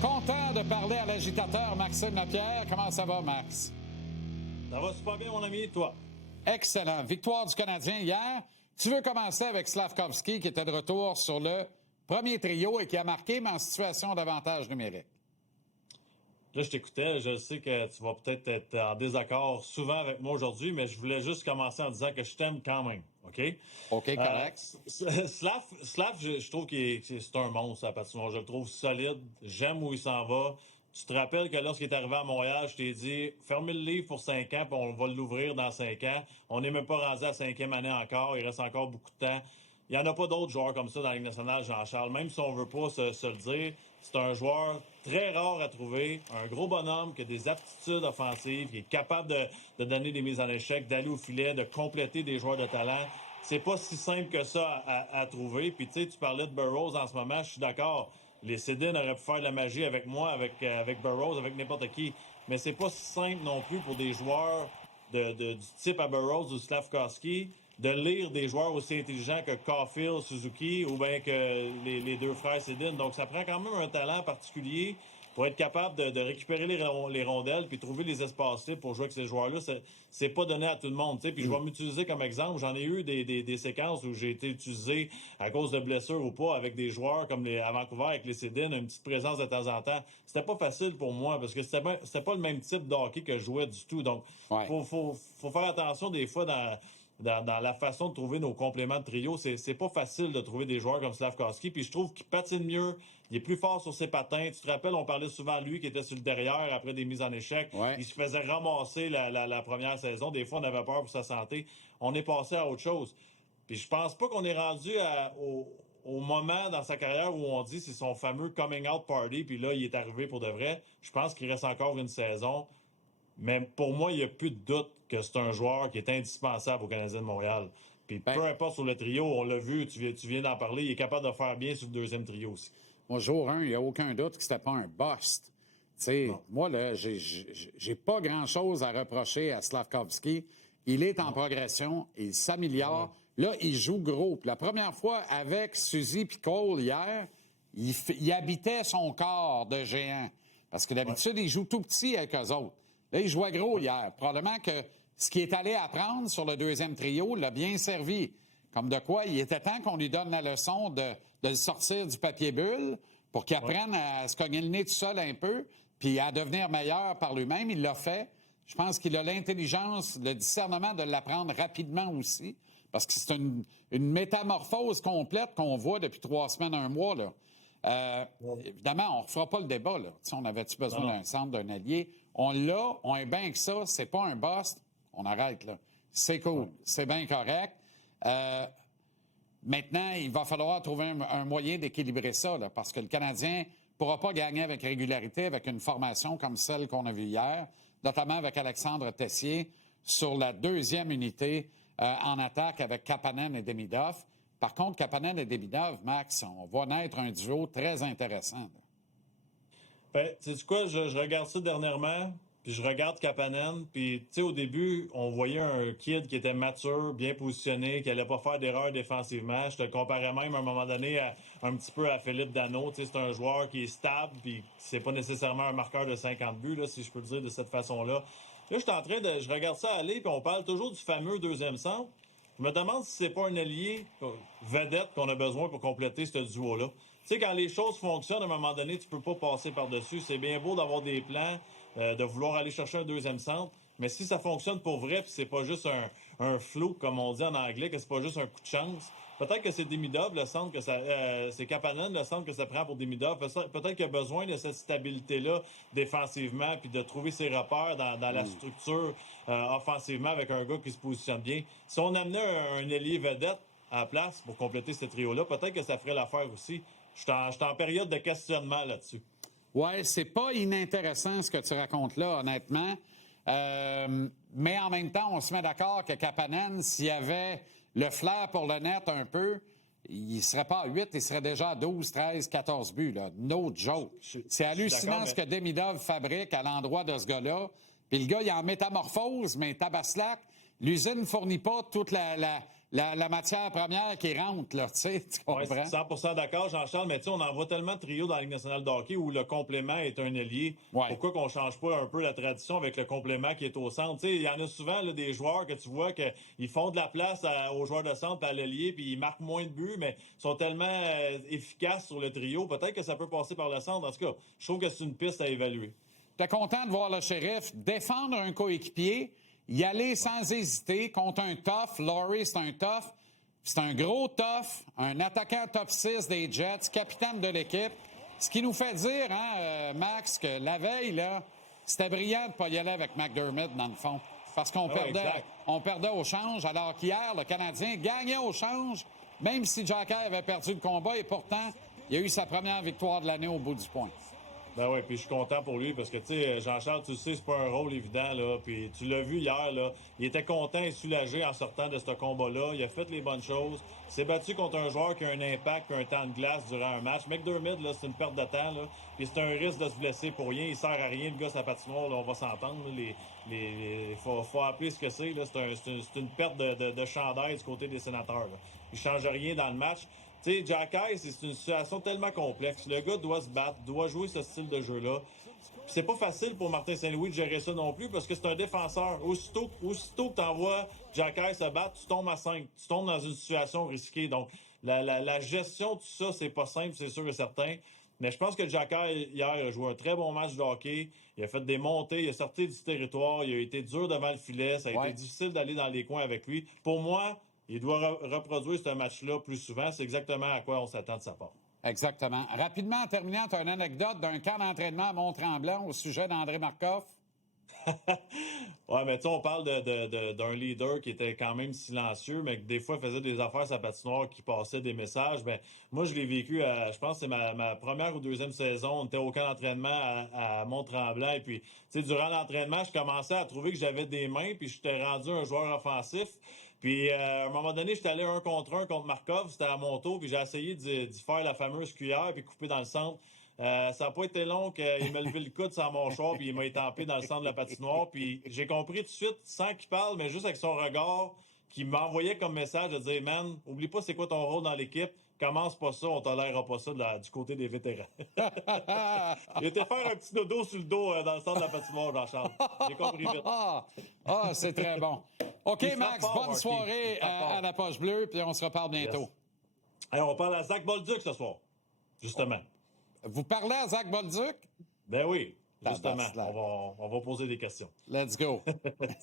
Content de parler à l'agitateur Maxime Lapierre. Comment ça va, Max? Ça va super bien, mon ami, toi? Excellent. Victoire du Canadien hier. Tu veux commencer avec Slafkovský, qui était de retour sur le premier trio et qui a marqué, mais en situation d'avantage numérique. Là, je t'écoutais. Je sais que tu vas peut-être être en désaccord souvent avec moi aujourd'hui, mais je voulais juste commencer en disant que je t'aime quand même. OK? OK, correct. Slav, je trouve que c'est un monstre à la patinoire. Je le trouve solide. J'aime où il s'en va. Tu te rappelles que lorsqu'il est arrivé à Montréal, je t'ai dit, fermez le livre pour 5 ans, puis on va l'ouvrir dans 5 ans. On n'est même pas rendu à 5e année encore. Il reste encore beaucoup de temps. Il n'y en a pas d'autres joueurs comme ça dans la Ligue nationale, Jean-Charles. Même si on veut pas se le dire, c'est un joueur très rare à trouver, un gros bonhomme qui a des aptitudes offensives, qui est capable de donner des mises en échec, d'aller au filet, de compléter des joueurs de talent. C'est pas si simple que ça à trouver. Puis tu sais, tu parlais de Burroughs en ce moment, je suis d'accord. Les Sedin auraient pu faire de la magie avec moi, avec Burroughs, avec n'importe qui. Mais c'est pas si simple non plus pour des joueurs du type à Burroughs ou Slafkovský de lire des joueurs aussi intelligents que Caulfield, Suzuki ou bien que les deux frères Sedin. Donc, ça prend quand même un talent particulier pour être capable de récupérer les rondelles puis trouver les espaces libres pour jouer avec ces joueurs-là. C'est pas donné à tout le monde. T'sais. Puis je vais m'utiliser comme exemple. J'en ai eu des séquences où j'ai été utilisé à cause de blessures ou pas avec des joueurs comme à Vancouver avec les Sedin, une petite présence de temps en temps. C'était pas facile pour moi parce que c'était pas le même type de hockey que je jouais du tout. Donc, faut faire attention des fois dans la façon de trouver nos compléments de trio. C'est pas facile de trouver des joueurs comme Slafkovský. Puis je trouve qu'il patine mieux. Il est plus fort sur ses patins. Tu te rappelles, on parlait souvent de lui qui était sur le derrière après des mises en échec. Ouais. Il se faisait ramasser la première saison. Des fois, on avait peur pour sa santé. On est passé à autre chose. Puis je pense pas qu'on est rendu au moment dans sa carrière où on dit c'est son fameux coming out party. Puis là, il est arrivé pour de vrai. Je pense qu'il reste encore une saison. Mais pour moi, il n'y a plus de doute que c'est un joueur qui est indispensable au Canadien de Montréal. Puis peu importe sur le trio, on l'a vu, tu viens d'en parler, il est capable de faire bien sur le deuxième trio aussi. Moi, jour 1, il n'y a aucun doute que c'était pas un bust. Moi, là, j'ai pas grand-chose à reprocher à Slafkovský. Il est en progression, il s'améliore. Là, il joue gros. Puis la première fois avec Suzy et Cole hier, il habitait son corps de géant. Parce que d'habitude, il joue tout petit avec eux autres. Là, il jouait gros hier. Probablement que ce qui est allé apprendre sur le deuxième trio l'a bien servi. Comme de quoi, il était temps qu'on lui donne la leçon de le sortir du papier bulle pour qu'il apprenne à se cogner le nez tout seul un peu, puis à devenir meilleur par lui-même. Il l'a fait. Je pense qu'il a l'intelligence, le discernement de l'apprendre rapidement aussi, parce que c'est une métamorphose complète qu'on voit depuis 3 semaines, 1 mois, là. Évidemment, on ne refera pas le débat. Là. On avait-tu besoin d'un centre, d'un allié? On l'a, on est bien que ça. C'est pas un bust. On arrête, là. C'est cool. C'est bien correct. Maintenant, il va falloir trouver un moyen d'équilibrer ça, là, parce que le Canadien ne pourra pas gagner avec régularité avec une formation comme celle qu'on a vue hier, notamment avec Alexandre Tessier sur la deuxième unité en attaque avec Kapanen et Demidov. Par contre, Kapanen et Demidov, Max, on va naître un duo très intéressant. Ben, tu sais quoi, je regarde ça dernièrement, puis je regarde Kapanen, puis tu sais, au début, on voyait un kid qui était mature, bien positionné, qui allait pas faire d'erreurs défensivement. Je te le comparais même à un moment donné un petit peu à Philippe Danault. Tu sais, c'est un joueur qui est stable, puis c'est pas nécessairement un marqueur de 50 buts, là, si je peux le dire de cette façon-là. Là, je regarde ça aller, puis on parle toujours du fameux deuxième centre. Je me demande si c'est pas un allié vedette qu'on a besoin pour compléter ce duo-là. Tu sais, quand les choses fonctionnent, à un moment donné, tu peux pas passer par-dessus. C'est bien beau d'avoir des plans, de vouloir aller chercher un deuxième centre, mais si ça fonctionne pour vrai, puis c'est pas juste un flow, comme on dit en anglais, que c'est pas juste un coup de chance, peut-être que c'est Demidov, le centre que ça, c'est Kapanen, le centre que ça prend pour Demidov. Peut-être qu'il a besoin de cette stabilité-là défensivement, puis de trouver ses repères dans la structure offensivement avec un gars qui se positionne bien. Si on amenait un ailier vedette à la place pour compléter ce trio-là, peut-être que ça ferait l'affaire aussi. Je suis en période de questionnement là-dessus. Ouais, c'est pas inintéressant ce que tu racontes là, honnêtement. Mais en même temps, on se met d'accord que Kapanen, s'il avait le flair pour le net un peu, il serait pas à 8, il serait déjà à 12, 13, 14 buts. Là. No joke. C'est hallucinant ce que Demidov fabrique à l'endroit de ce gars-là. Puis le gars, il est en métamorphose, mais tabaslac, l'usine ne fournit pas toute la la matière première qui rentre, là, tu sais, tu Ouais, comprends? 100% d'accord, Jean-Charles, mais tu sais, on en voit tellement de trios dans la Ligue nationale de hockey où le complément est un ailier. Ouais. Pourquoi qu'on change pas un peu la tradition avec le complément qui est au centre? Tu sais, il y en a souvent là, des joueurs que tu vois qu'ils font de la place aux joueurs de centre et à l'ailier, puis ils marquent moins de buts, mais sont tellement efficaces sur le trio. Peut-être que ça peut passer par le centre. En tout cas, je trouve que c'est une piste à évaluer. J'étais content de voir le shérif défendre un coéquipier, y aller sans hésiter contre un tough. Laurie, c'est un tough. C'est un gros tough, un attaquant top 6 des Jets, capitaine de l'équipe. Ce qui nous fait dire, Max, que la veille, là, c'était brillant de ne pas y aller avec McDermott, dans le fond. Parce qu'on perdait au change, alors qu'hier, le Canadien gagnait au change, même si Jacky avait perdu le combat, et pourtant, il a eu sa première victoire de l'année au bout du point. Ben oui, puis je suis content pour lui parce que, tu sais, Jean-Charles, tu sais, c'est pas un rôle évident, là. Puis tu l'as vu hier, là. Il était content et soulagé en sortant de ce combat-là. Il a fait les bonnes choses. Il s'est battu contre un joueur qui a un impact et un temps de glace durant un match. McDermott, là, c'est une perte de temps, là. Puis c'est un risque de se blesser pour rien. Il sert à rien, le gars, sa patinoire, là. On va s'entendre, faut appeler ce que c'est, là. C'est une perte de chandail du côté des Sénateurs, là. Il change rien dans le match. Tu sais, Jacky, c'est une situation tellement complexe. Le gars doit se battre, doit jouer ce style de jeu-là. Puis c'est pas facile pour Martin Saint-Louis de gérer ça non plus parce que c'est un défenseur. Aussitôt que tu envoies Jacky se battre, tu tombes à 5. Tu tombes dans une situation risquée. Donc, la gestion de tout ça, c'est pas simple, c'est sûr et certain. Mais je pense que Jacky, hier, a joué un très bon match de hockey. Il a fait des montées, il a sorti du territoire, il a été dur devant le filet. Ça a été difficile d'aller dans les coins avec lui. Pour moi, il doit reproduire ce match-là plus souvent. C'est exactement à quoi on s'attend de sa part. Exactement. Rapidement, en terminant, tu as une anecdote d'un camp d'entraînement à Mont-Tremblant au sujet d'André Markov? Ouais, mais tu sais, on parle d'un leader qui était quand même silencieux, mais que des fois faisait des affaires à sa patinoire qui passait des messages. Ben, moi, je l'ai vécu, je pense que c'est ma première ou deuxième saison. On était au camp d'entraînement à Mont-Tremblant. Et puis, tu sais, durant l'entraînement, je commençais à trouver que j'avais des mains, puis j'étais rendu un joueur offensif. Puis, à un moment donné, j'étais allé 1 contre 1 contre Markov. C'était à mon tour, puis j'ai essayé d'y faire la fameuse cuillère, puis couper dans le centre. Ça n'a pas été long qu'il m'a levé le coude sur mon mâchoire puis il m'a étampé dans le centre de la patinoire. Puis j'ai compris tout de suite, sans qu'il parle, mais juste avec son regard, qui m'envoyait comme message de dire « Man, oublie pas c'est quoi ton rôle dans l'équipe. Commence pas ça, on tolérera pas ça du côté des vétérans. » Il était faire un petit dodo sur le dos dans le centre de la patinoire, Jean-Charles. J'ai compris vite. Ah, c'est très bon. OK, Max, bonne soirée à la Poche Bleue, puis on se reparle bientôt. Yes. Alors, on parle à Zach Bolduc ce soir, justement. Vous parlez à Zach Bolduc? Ben oui, justement. On va poser des questions. Let's go.